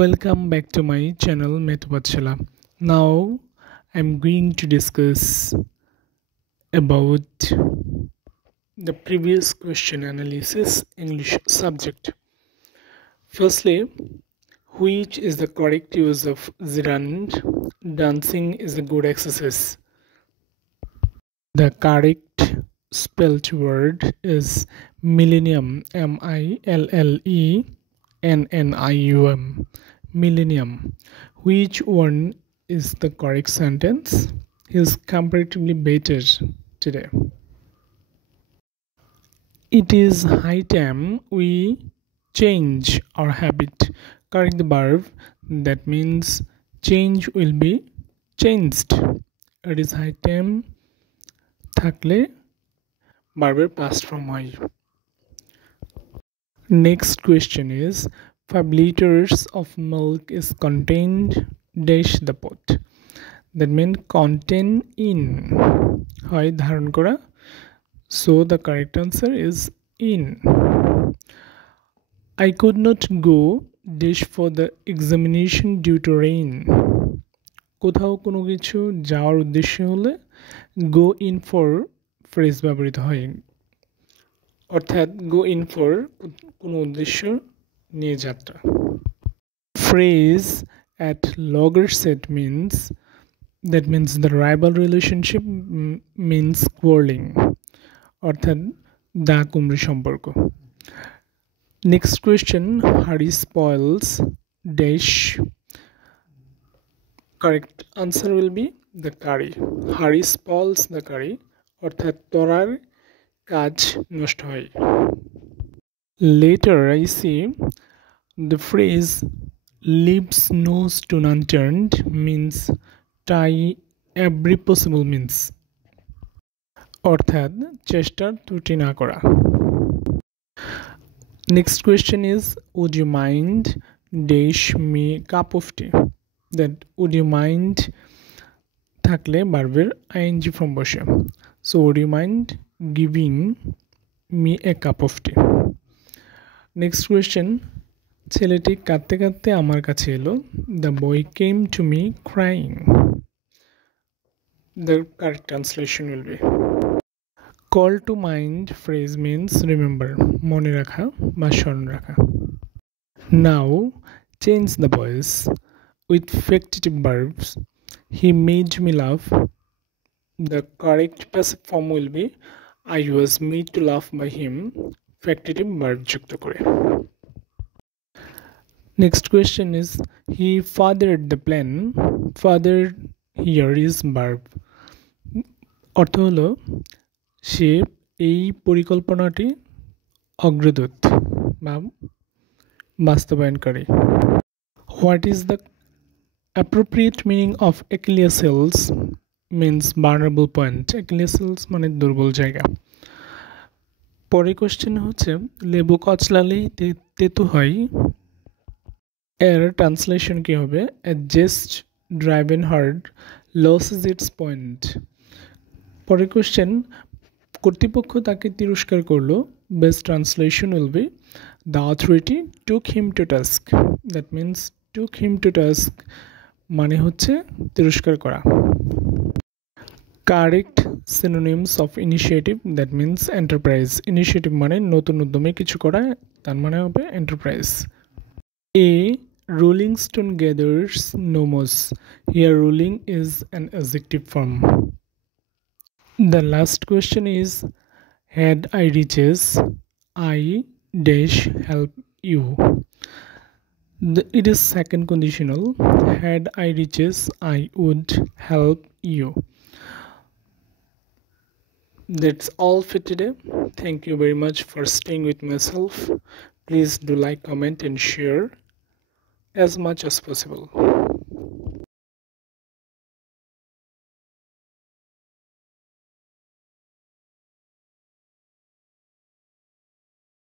Welcome back to my channel Metapachala. Now I'm going to discuss about the previous question analysis English subject. Firstly, which is the correct use of gerund? Dancing is a good exercise. The correct spelled word is millennium, millennium, millennium. Which one is the correct sentence? He is comparatively better today. It is high time we change our habit. Correct the verb. That means change will be changed. It is high time থাকলে verb past form হয়. Next question is 5 liters of milk is contained dash the pot. That means contain in হয় ধারণ করা. So the correct answer is in. I could not go dash for the examination due to rain. কোথাও কোনো কিছু যাওয়ার উদ্দেশ্য হলে go in for phrase ব্যবহৃত হয়, অর্থাৎ go in for কোনো উদ্দেশ্য নিয়ে যাত্রা. Phrase at loggerset means the rival relationship means quarreling, অর্থাৎ দা কুমড়ি সম্পর্ক. Next question, Harry spoils dash. Correct answer will be the curry. Harry spoils the curry, অর্থাৎ তরার কাজ নষ্ট হয়. Later I see the phrase leaves no stone unturned means try every possible means, অর্থাৎ চেষ্টার ত্রুটি না করা. Next question is would you mind dash me cup of tea. That would you mind থাকলে ভার্বের ing form বসে. So would you mind giving me a cup of tea. Next question, ছেলেটি কাঁদতে কাঁদতে আমার কাছে এলো. The boy came to me crying. The correct translation will be call to mind phrase means remember, মনে রাখা বা স্মরণ রাখা. Now change the voice with factitive verbs. He made me laugh. The correct passive form will be I was made to laugh by him. Factitive verb যুক্ত করে. Next question is he fathered the plan. Father here is verb. অর্থ হলো সে এই পরিকল্পনাটি অগ্রদূত বা বাস্তবায়নকারী. What is the appropriate meaning of Achilles heels? Means vulnerable point. Achilles heels মানে দুর্বল জায়গা. পরের কোশ্চেন হচ্ছে লেবু কচলালেই তেতো হয়. এর ট্রান্সলেশন কি হবে? A jest driven hard loses its point. পরের কোশ্চেন কর্তৃপক্ষ তাকে তিরস্কার করলো. Best translation will be the authority took him to task. That means took him to task মানে হচ্ছে তিরস্কার করা. Correct synonyms of initiative, that means enterprise. Initiative মানে নতুন উদ্যমে কিছু করা, তার মানে হবে enterprise. A rolling stone gathers no moss. Here rolling is an adjective form. The last question is had I riches I dash help you. It is second conditional. Had I riches I would help you. That's all for today. Thank you very much for staying with myself. Please do like, comment and share as much as possible.